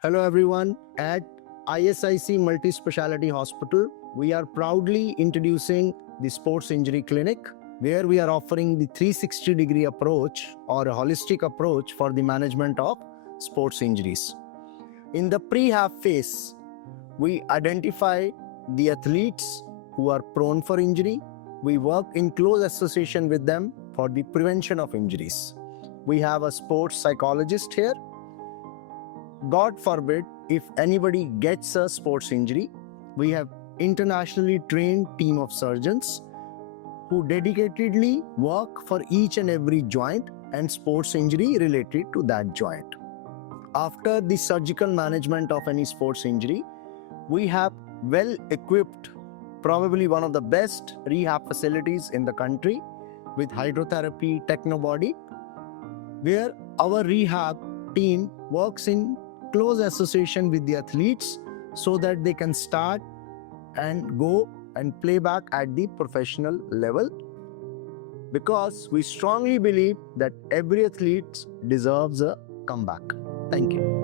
Hello everyone. At ISIC Multispeciality Hospital, we are proudly introducing the Sports Injury Clinic, where we are offering the 360-degree approach or a holistic approach for the management of sports injuries. In the pre-hab phase, we identify the athletes who are prone for injury. We work in close association with them for the prevention of injuries. We have a sports psychologist here. God forbid, if anybody gets a sports injury, we have internationally trained team of surgeons who dedicatedly work for each and every joint and sports injury related to that joint. After the surgical management of any sports injury, we have well-equipped, probably one of the best rehab facilities in the country with hydrotherapy technobody, where our rehab team works in close association with the athletes so that they can start and go and play back at the professional level, because we strongly believe that every athlete deserves a comeback. Thank you.